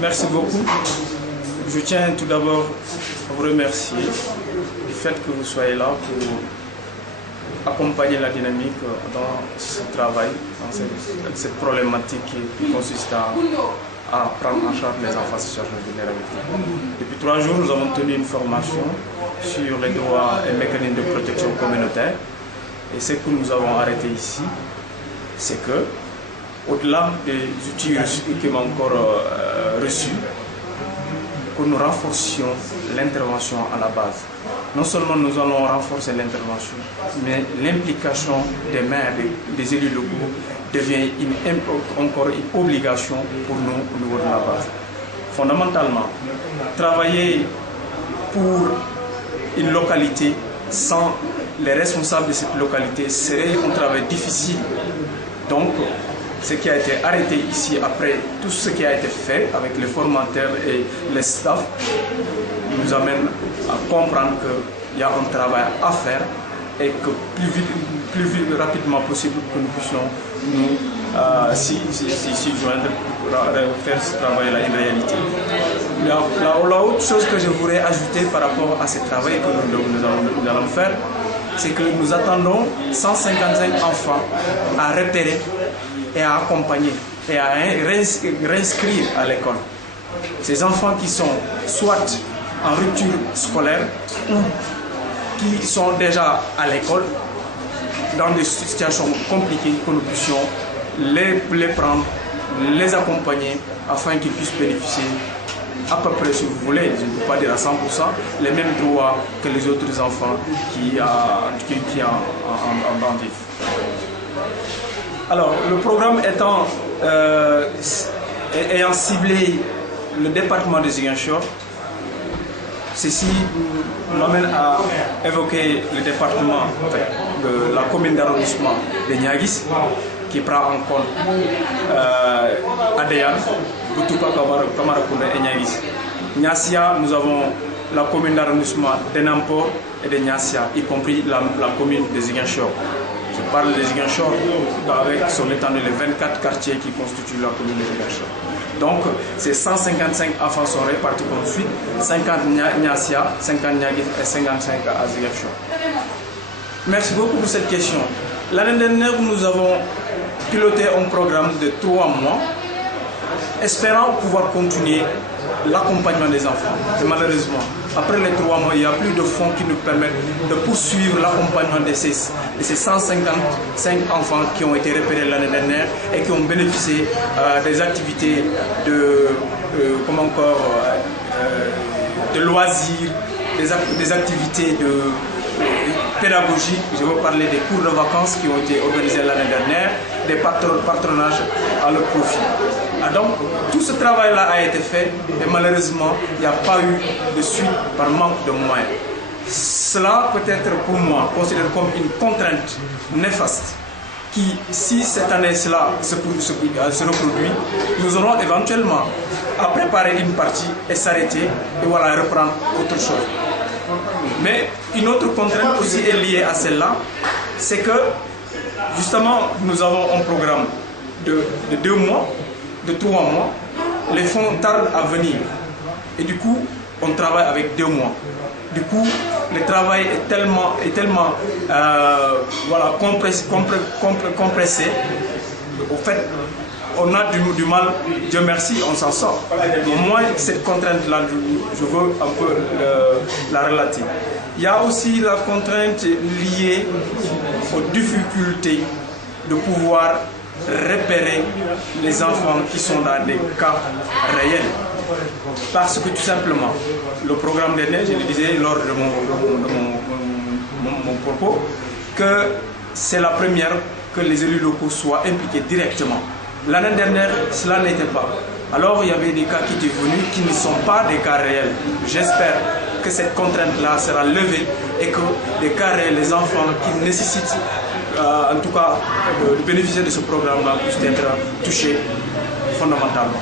Merci beaucoup. Je tiens tout d'abord à vous remercier du fait que vous soyez là pour accompagner la dynamique dans ce travail, dans cette problématique qui consiste à prendre en charge les enfants en situation de vulnérabilité. Depuis 3 jours, nous avons tenu une formation sur les droits et mécanismes de protection communautaire. Et ce que nous avons arrêté ici, c'est que, au-delà des outils qui m'ont encore reçus, que nous renforcions l'intervention à la base. Non seulement nous allons renforcer l'intervention, mais l'implication des maires, des élus locaux devient encore une obligation pour nous au niveau de la base. Fondamentalement, travailler pour une localité sans les responsables de cette localité serait un travail difficile. Donc, ce qui a été arrêté ici, après tout ce qui a été fait avec les formateurs et les staffs, nous amène à comprendre qu'il y a un travail à faire et que plus vite rapidement possible que nous puissions nous s'y joindre pour faire ce travail-là une réalité. La autre chose que je voudrais ajouter par rapport à ce travail que nous allons faire, c'est que nous attendons 155 enfants à repérer et à accompagner et à réinscrire à l'école. Ces enfants qui sont soit en rupture scolaire ou qui sont déjà à l'école dans des situations compliquées, que nous puissions les prendre, les accompagner afin qu'ils puissent bénéficier à peu près, si vous voulez, je ne peux pas dire à 100%, les mêmes droits que les autres enfants qui en vivent. Alors, le programme ayant ciblé le département de Ziguinchor, ceci m'amène à évoquer le département de la commune d'arrondissement de Niaguis, qui prend en compte Adéane, Boutoupa, Kamarakounda et Niaguis. Niassia, nous avons la commune d'arrondissement de Nampor et de Niassia, y compris la commune de Ziguinchor. Je parle de Ziguinchor avec son étendue les 24 quartiers qui constituent la commune de Ziguinchor. Donc, ces 155 enfants sont répartis comme suit, 50 Niassia, 50 Niaguis et 55 à Ziguinchor. Merci beaucoup pour cette question. L'année dernière, nous avons piloté un programme de 3 mois, espérant pouvoir continuer l'accompagnement des enfants. Et malheureusement, après les 3 mois, il n'y a plus de fonds qui nous permettent de poursuivre l'accompagnement de ces 155 enfants qui ont été repérés l'année dernière et qui ont bénéficié des activités de loisirs, des activités de pédagogiques. Je veux parler des cours de vacances qui ont été organisés l'année dernière, des patronages à leur profit. Donc, tout ce travail-là a été fait et malheureusement, il n'y a pas eu de suite par manque de moyens. Cela peut être pour moi considéré comme une contrainte néfaste qui, si cette année cela se reproduit, nous aurons éventuellement à préparer une partie et s'arrêter et voilà, reprendre autre chose. Mais une autre contrainte aussi est liée à celle-là, c'est que justement nous avons un programme de 2 mois, de 3 mois, les fonds tardent à venir et du coup on travaille avec 2 mois. Du coup le travail est tellement voilà, compressé. Au fait, on a du mal, Dieu merci, on s'en sort. Au moins cette contrainte-là, je veux un peu la relater. Il y a aussi la contrainte liée aux difficultés de pouvoir repérer les enfants qui sont dans des cas réels. Parce que tout simplement, le programme d'aînés, je le disais lors de mon propos, que c'est la première que les élus locaux soient impliqués directement. L'année dernière, cela n'était pas. Alors il y avait des cas qui étaient venus qui ne sont pas des cas réels. J'espère que cette contrainte-là sera levée et que les cas réels, les enfants qui nécessitent en tout cas de bénéficier de ce programme-là puissent être touchés fondamentalement.